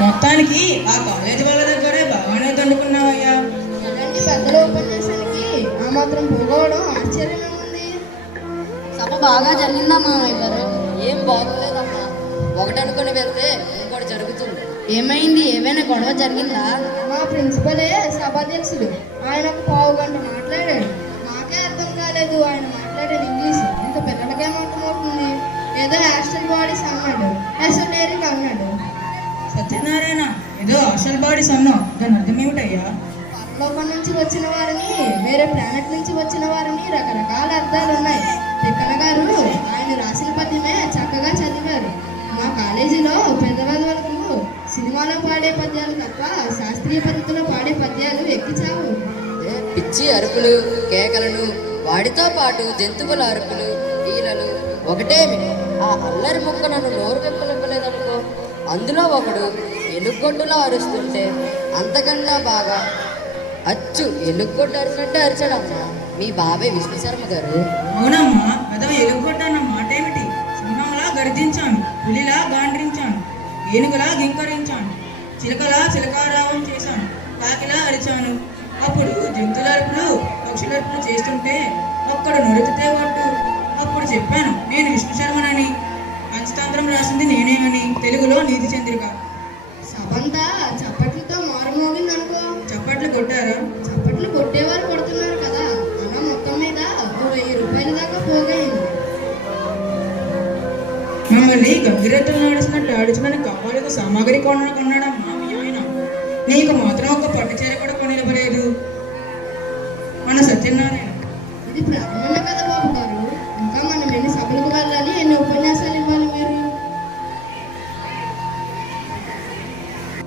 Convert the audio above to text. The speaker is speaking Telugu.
మొత్తానికి ఆ కాలేజీ వాళ్ళ దగ్గరే బాగానే దండుకున్నావయ్యా. ఇలాంటి పెద్దల ఉపన్యాసానికి ఆ మాత్రం పోగవడం ఆశ్చర్యంగా ఉంది. సభ బాగా జరిగిందా మామయ్య గారు? ఏం బాగోలేదమ్మా. ఒకటి అనుకుని వెళ్తే ఇంకోటి జరుగుతుంది. ఏమైంది? ఏమైనా గొడవ జరిగిందా? మా ప్రిన్సిపలే సభాధ్యక్షుడు. ఆయన ఒక పావు గంట మాట్లాడాడు. నాకే అర్థం కాలేదు ఆయన మాట్లాడాడు ఇంగ్లీష్. ఇంకా పిల్లలకేం అర్థమవుతుంది? ఏదో హాస్టల్ బాడీస్ అన్నాడు, ఎసోటేరిక్ అన్నాడు. సత్యనారాయణ, ఏదో హాస్టల్ బాడీస్ అన్నావు, దాని అర్థం ఏమిటయ్యా? పరలోకం నుంచి వచ్చిన వారిని, వేరే ప్లానెట్ నుంచి వచ్చిన వారిని రకరకాల అర్థాలు ఉన్నాయి. తిక్కన గారు ఆయన రాసిన పద్యమే చక్కగా చదివారు. మా కాలేజీలో పెద్దవాళ్ళకు సినిమాలో పాడే పద్యాలు తప్ప శాస్త్రీయ పద్ధతిలో పాడే పద్యాలు ఎక్కిచావు. పిచ్చి అరుపులు కేకలను, వాడితో పాటు జంతువుల అరుపులు ఈలలు ఒకటేమి. ఆ అల్లరి ముక్క నన్ను నోరు పెప్పలేదనుకో. అందులో ఒకడు ఎలుగొడ్డులా అరుస్తుంటే అంతకన్నా బాగా అచ్చు ఎలుగొడ్డు అరిచినట్టే అరిచాడమ్మా మీ బాబాయ్ విష్ణు శర్మ గారు. అవునమ్మా, అదో ఎలుగొడ్డన్న మాట ఏమిటి? సింహంలా గర్జించాను, పులిలా గాండ్రించాను, ఏనుగులా గింకరించాను, చిలకలా చిలకారావం చేశాను, కాకిలా అరిచాను. అప్పుడు జంతువుల అరుపులు పక్షుల అరుపులు చేస్తుంటే ఒక్కడు నొరికితే ఒట్టు. అప్పుడు చెప్పాను నేను విష్ణు శర్మనని, పంచతంత్రం రాసింది నేనేమని, తెలుగులో నీతి చంద్రిక. సభంతా చప్పట్లతో మారుమోగింది అనుకో. చప్పట్లు కొట్టారా? చప్పట్లు కొట్టేవారు కొడుతున్నారు కదా. అలా మొత్తం మీద 1000 రూపాయల దాకా పోగైంది. మమ్మల్ని గంగిరెద్దులు నడిచినట్టు ఆడించమని కావాలకు సామాగ్రి కొన్నాడమ్మా మీ ఆయన. నీకు మాత్రం ఒక పట్టు చీర కూడా కొనివ్వలేదు. మన సత్యనారాయణ